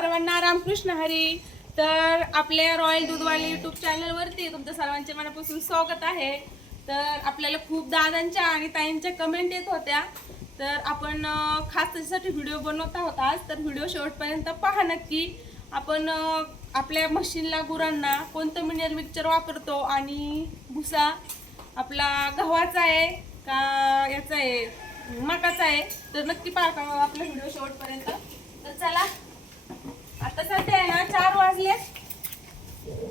सर्वांना रामकृष्ण हरी. तर आपल्या रॉयल दूधवाले यूट्यूब चॅनलवरती तुमच्या सर्वांचे मनापासून स्वागत आहे. तर आपल्याला खूप दादांच्या आणि ताईंच्या कमेंट येत होत्या, तर आपण खास त्याच्यासाठी व्हिडिओ बनवत आहोत आज. तर व्हिडिओ शेवटपर्यंत पहा नक्की. आपण आपल्या म्हशींना गुरांना कोणतं मिनरल मिक्सचर वापरतो आणि भुसा आपला गव्हाचा आहे का याचा आहे मकाचा आहे, तर नक्की पहा आपला व्हिडिओ शेवटपर्यंत. तर चला, आता सध्या आहे ना 4 वाजले,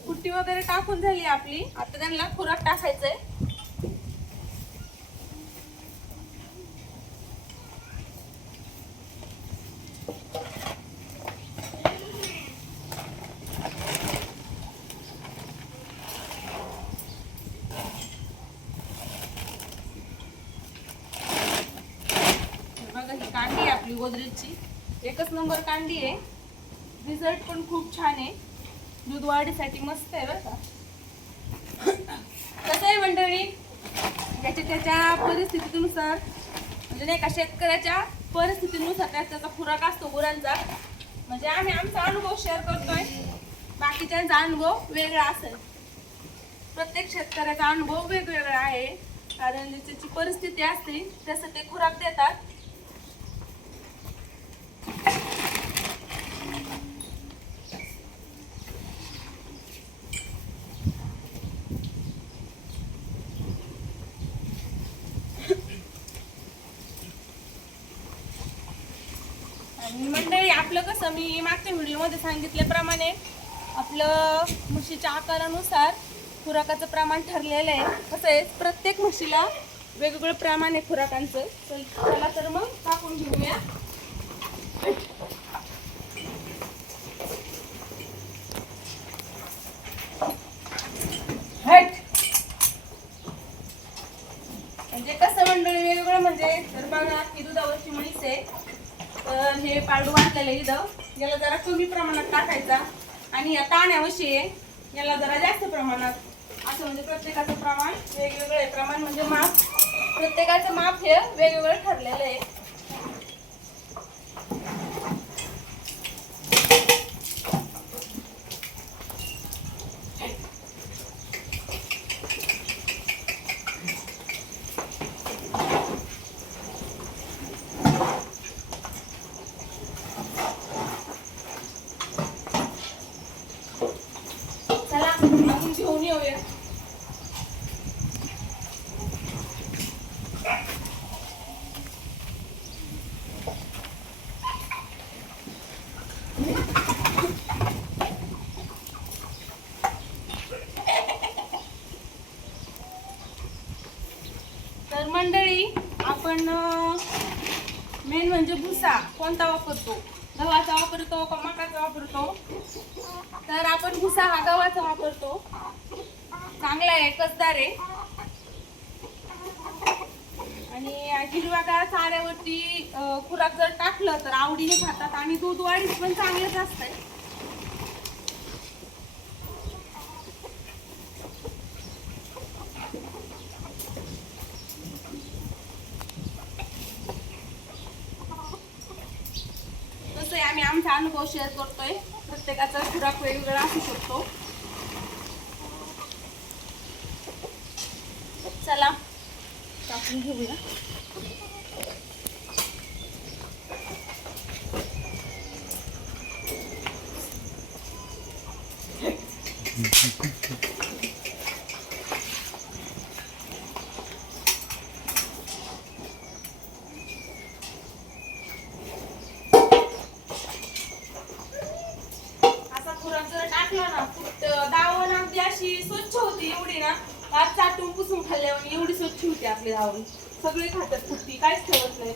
कुट्टी वगैरे टाकून झाली आपली. आता त्यांना खुराक टाकायचंय. बघा, ही कांडी आहे आपली गोदरेजची, एकच नंबर कांडी आहे. रिझल्ट पण खूप छान आहे, दूध वाढीसाठी मस्त आहे बरं का. कसं आहे मंडळी, त्याच्या परिस्थितीनुसार, म्हणजे नाही का, शेतकऱ्याच्या परिस्थितीनुसार त्याचा खुराक असतो गुरांचा. म्हणजे आम्ही आमचा अनुभव शेअर करतोय, बाकीच्यांचा अनुभव वेगळा असेल. प्रत्येक शेतकऱ्याचा अनुभव वेगवेगळा आहे, कारण त्याची परिस्थिती असते तसं ते खुराक देतात. आणि मंडळी, आपलं कसं मी मागच्या व्हिडिओमध्ये सांगितल्याप्रमाणे आपलं म्हशीच्या आकारानुसार खुराकाचं प्रमाण ठरलेलं आहे. कसं आहे, प्रत्येक म्हशीला वेगवेगळं प्रमाण आहे खुराकांचं. चला तर मग टाकून घेऊया. म्हणजे कसं मंडळी, वेगवेगळं म्हणजे, तर बघा ही दुधावरची म्हैस आहे, तर हे पारडू वाटलेलं इथं, याला जरा कमी प्रमाणात टाकायचा. आणि या ताण्या म्हशी आहे, याला जरा जास्त प्रमाणात. असं म्हणजे प्रत्येकाचं प्रमाण वेगवेगळं आहे. प्रमाण म्हणजे माप, प्रत्येकाचं माप हे वेगवेगळं ठरलेलं आहे. आपण घेऊन येऊया. तर मंडळी, आपण मेन म्हणजे भुसा कोणता वापरतो, गव्हाचा वापरतो का मकाचा वापरतो. तर आपण भुसा हा गव्हाचा वापरतो. चांगला आहे, कसदार आहे. आणि हिरव्यागार चाऱ्यावरती खुराक जर टाकलं तर आवडीने खातात आणि दूध वाढीस पण चांगलंच असतंय. तसं आहे, आम्ही आमचा अनुभव शेअर करतोय. प्रत्येकाचा खुराक वेगवेगळा असू शकतो. चला टाकून घेऊया. असा खुराक जर टाकला ना, दावण अगदी अशी स्वच्छ होती, एवढी ना आज चाटून पुसून खाल्ल्यावर एवढी स्वच्छ होती आपली धावण. सगळे खातात कुट्टी, काहीच ठेवत नाही.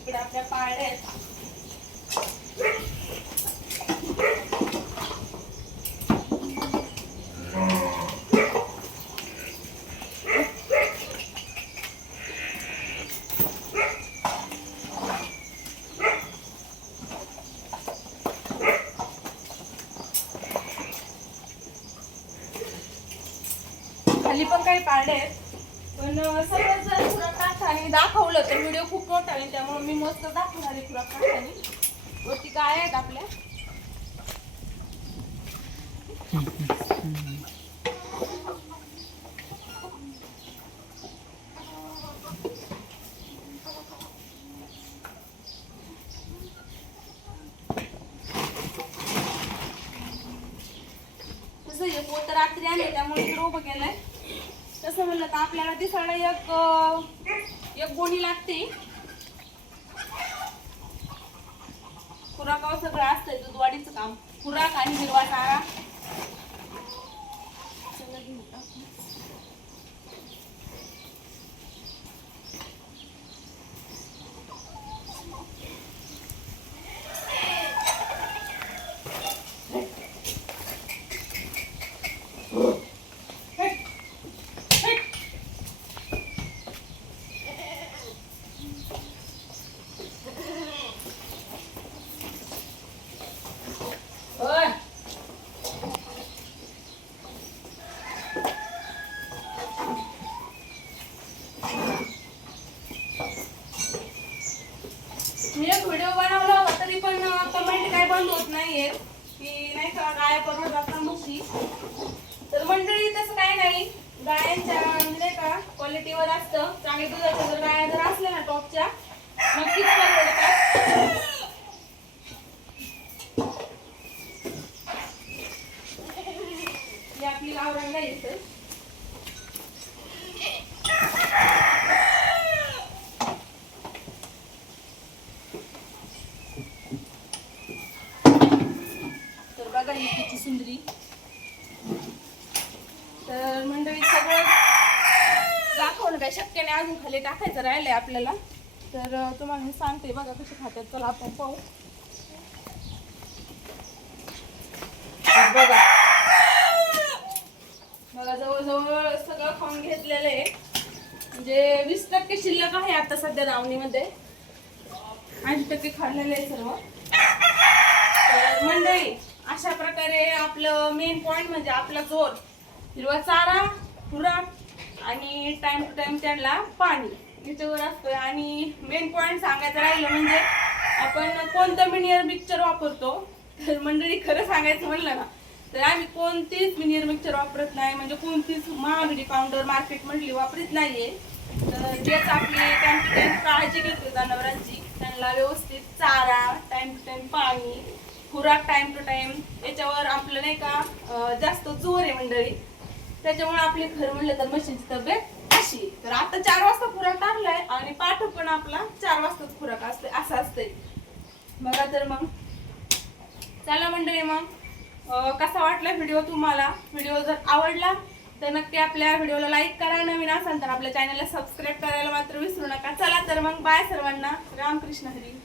इकडे आपल्या पाड्या आहेत. खाली पण काही पारडे आहेत, पण सर्वच जर खुराक टाकताना दाखवलं तर व्हिडिओ खूप मोठा आहे, त्यामुळे मी मस्त दाखवणार आहे खुराक टाकताना. वरती गाय आहेत आपल्या. पोत रात्री आणले त्यामुळे इकडे उभं केलंय. तसं म्हणलं तर आपल्याला दिसायला एक गोणी लागते. खुराकावर सगळं असतंय, दूध वाढीचं काम, खुराक आणि हिरवा चारा. मी एक व्हिडिओ बनवला होता तरी पण कमेंट काय बंद होत नाहीयेत की नाही का गाया परवडतात का म्हशी. तर मंडळी तसं काय नाही, गायांच्या म्हणजे का क्वालिटीवर असतं. चांगल्या दुधाच्या जर गाया जर असल्या ना टॉपच्या, नक्कीच परवडतात. ही आपली गावरान गाय आहे. बघा ही किती सुंदरी. तर मंडळी सगळं दाखवणं काय शक्य नाही, अजून खाली टाकायचं राहिलंय आपल्याला. तर तुम्हाला मी सांगते बघा कशी खात्यात. चला आपण पाहू. बघा बघा जवळजवळ सगळं खाऊन घेतलेलं आहे, म्हणजे 20% शिल्लक आहे आता सध्या दावणीमध्ये. 80% खाल्लेलं आहे सर्व. तर मंडळी अशा प्रकारे आपलं मेन पॉइंट म्हणजे आपला जोर, हिरवा चारा, खुराक आणि टाइम टू टाइम त्यांना पाणी याच्यावर असतोय. आणि मेन पॉइंट सांगायचं राहिलं म्हणजे आपण कोणतं मिनियर मिक्सचर वापरतो. तर मंडळी खरं सांगायचं म्हणलं ना तर आम्ही कोणतीच मिनियर मिक्सचर वापरत नाही, म्हणजे कोणतीच महागडी पावडर मार्केट मधली वापरत नाहीये. तर तेच आपली टाइम टू टाइम काळजी घेतो जनावरांची, त्यांना व्यवस्थित चारा, टाइम टू टाइम पाणी, खुराक टाइम टू टाइम, याच्यावर आपलं नाही का जास्त जोर आहे मंडळी. त्याच्यामुळे आपली खरं म्हणलं तर म्हशींची तब्येत अशी. तर आता 4 वाजता खुराक टाकलाय आणि पाठ पण आपला 4 वाजताच खुराक असते, असं असतंय बघा. तर मग चला मंडळी, मग कसा वाटला व्हिडिओ तुम्हाला. व्हिडिओ जर आवडला तर नक्की आपल्या व्हिडिओला लाईक करा. नवीन असाल तर आपल्या चॅनलला सबस्क्राईब करायला मात्र विसरू नका. चला तर मग बाय सर्वांना. रामकृष्ण हरी.